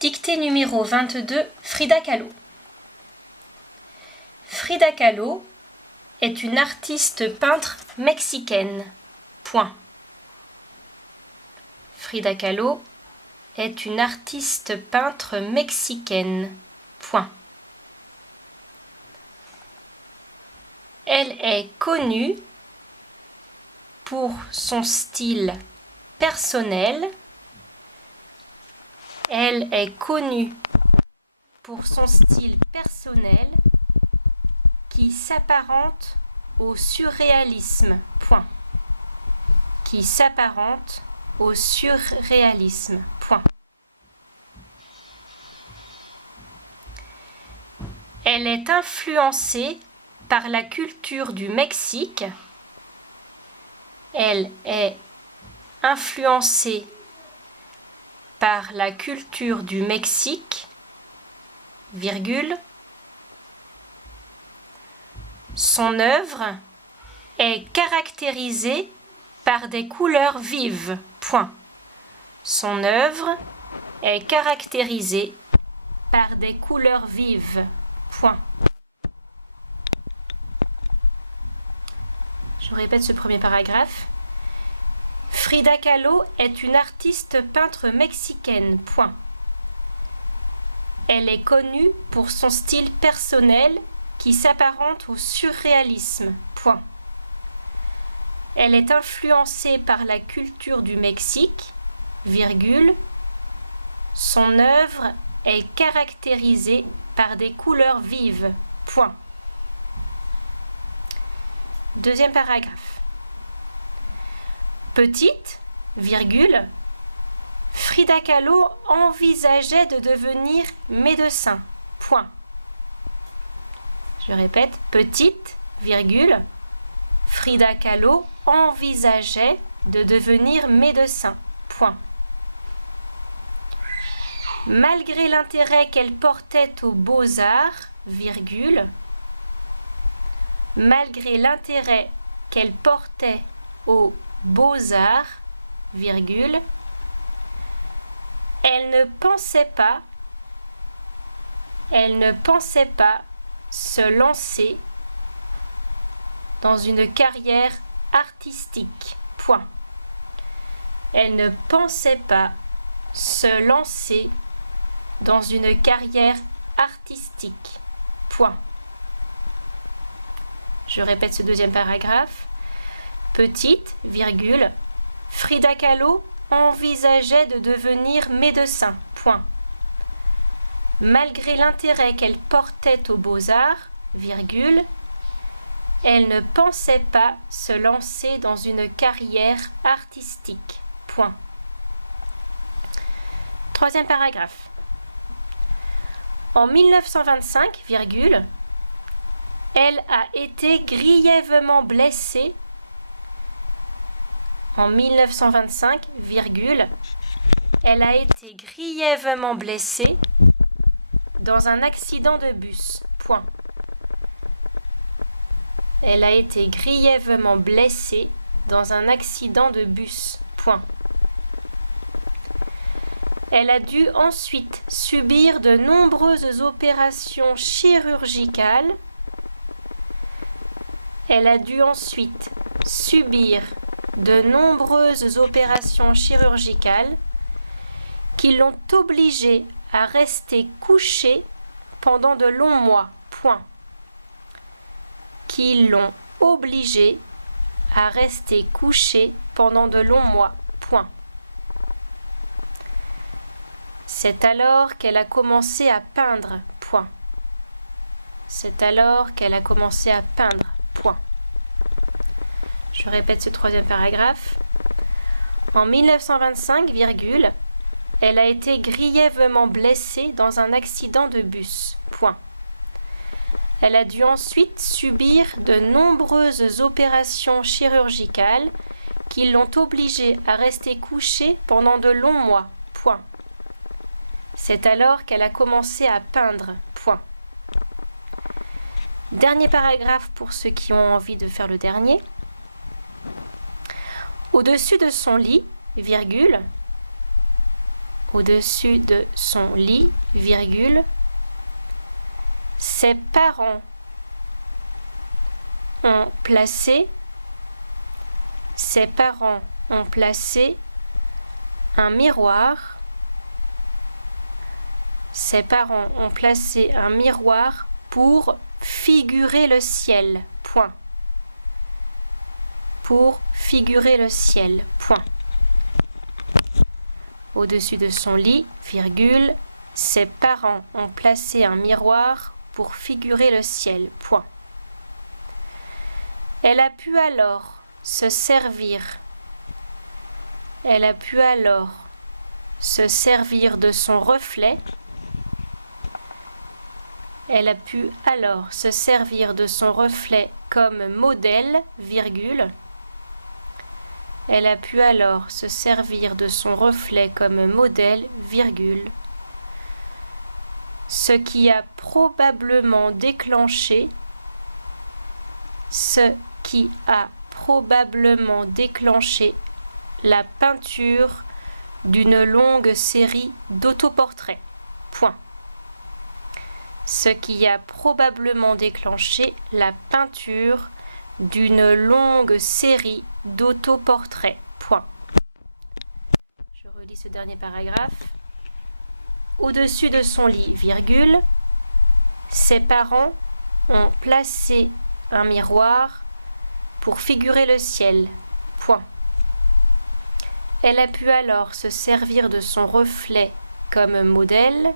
Dictée numéro 22, Frida Kahlo. Frida Kahlo est une artiste peintre mexicaine. Point. Frida Kahlo est une artiste peintre mexicaine. Point. Elle est connue pour son style personnel. Elle est connue pour son style personnel qui s'apparente au surréalisme. Point. Qui s'apparente au surréalisme. Point. Elle est influencée par la culture du Mexique. Elle est influencée par la culture du Mexique, virgule. Son œuvre est caractérisée par des couleurs vives. Point. Son œuvre est caractérisée par des couleurs vives. Point. Je répète ce premier paragraphe. Frida Kahlo est une artiste peintre mexicaine. Point. Elle est connue pour son style personnel qui s'apparente au surréalisme. Point. Elle est influencée par la culture du Mexique, virgule. Son œuvre est caractérisée par des couleurs vives. Point. Deuxième paragraphe. Petite, virgule, Frida Kahlo envisageait de devenir médecin. Point. Je répète, petite, virgule, Frida Kahlo envisageait de devenir médecin. Point. Malgré l'intérêt qu'elle portait aux beaux-arts, virgule, malgré l'intérêt qu'elle portait aux beaux-arts, virgule, elle ne pensait pas se lancer dans une carrière artistique. Point. Elle ne pensait pas se lancer dans une carrière artistique. Point. Je répète ce deuxième paragraphe. Petite, virgule, Frida Kahlo envisageait de devenir médecin. Point. Malgré l'intérêt qu'elle portait aux beaux-arts, virgule, elle ne pensait pas se lancer dans une carrière artistique. Point. Troisième paragraphe. En 1925, virgule, elle a été grièvement blessée. En 1925, virgule, elle a été grièvement blessée dans un accident de bus. Point. Elle a été grièvement blessée dans un accident de bus. Point. Elle a dû ensuite subir de nombreuses opérations chirurgicales. Elle a dû ensuite subir de nombreuses opérations chirurgicales qui l'ont obligée à rester couchée pendant de longs mois. Point. Qui l'ont obligée à rester couchée pendant de longs mois. Point. C'est alors qu'elle a commencé à peindre. Point. C'est alors qu'elle a commencé à peindre. Point. Je répète ce troisième paragraphe. En 1925, virgule, elle a été grièvement blessée dans un accident de bus. Point. Elle a dû ensuite subir de nombreuses opérations chirurgicales qui l'ont obligée à rester couchée pendant de longs mois. Point. C'est alors qu'elle a commencé à peindre. Point. Dernier paragraphe pour ceux qui ont envie de faire le dernier. Au-dessus de son lit, virgule, au-dessus de son lit, virgule, ses parents ont placé un miroir. Ses parents ont placé un miroir pour figurer le ciel. Point. Pour figurer le ciel. Point. Au-dessus de son lit, virgule, ses parents ont placé un miroir pour figurer le ciel. Point. Elle a pu alors se servir de son reflet. Elle a pu alors se servir de son reflet comme modèle, virgule. Elle a pu alors se servir de son reflet comme modèle, virgule. Ce qui a probablement déclenché la peinture d'une longue série d'autoportraits. Point. Ce qui a probablement déclenché la peinture d'une longue série d'autoportraits. Point. Je relis ce dernier paragraphe. Au-dessus de son lit, virgule, ses parents ont placé un miroir pour figurer le ciel. Point. Elle a pu alors se servir de son reflet comme modèle,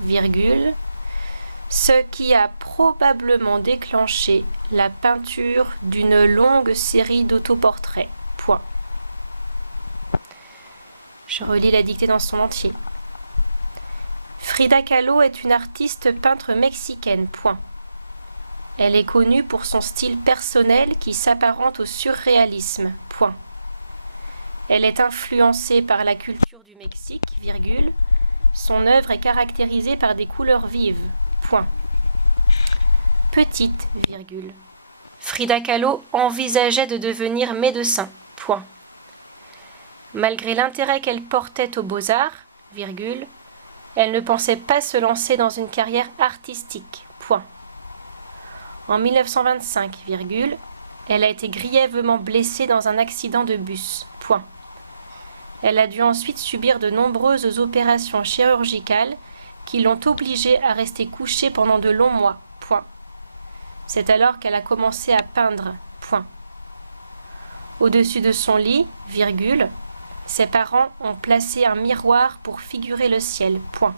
virgule, ce qui a probablement déclenché la peinture d'une longue série d'autoportraits. Point. Je relis la dictée dans son entier. Frida Kahlo est une artiste peintre mexicaine. Point. Elle est connue pour son style personnel qui s'apparente au surréalisme. Point. Elle est influencée par la culture du Mexique, virgule. Son œuvre est caractérisée par des couleurs vives. Point. Petite, virgule. Frida Kahlo envisageait de devenir médecin. Point. Malgré l'intérêt qu'elle portait aux beaux-arts, virgule, elle ne pensait pas se lancer dans une carrière artistique. Point. En 1925, virgule, elle a été grièvement blessée dans un accident de bus. Point. Elle a dû ensuite subir de nombreuses opérations chirurgicales qui l'ont obligée à rester couchée pendant de longs mois. Point. C'est alors qu'elle a commencé à peindre. Point. Au-dessus de son lit, virgule, ses parents ont placé un miroir pour figurer le ciel. Point.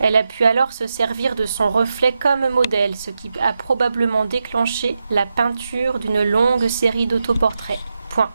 Elle a pu alors se servir de son reflet comme modèle, ce qui a probablement déclenché la peinture d'une longue série d'autoportraits. Point.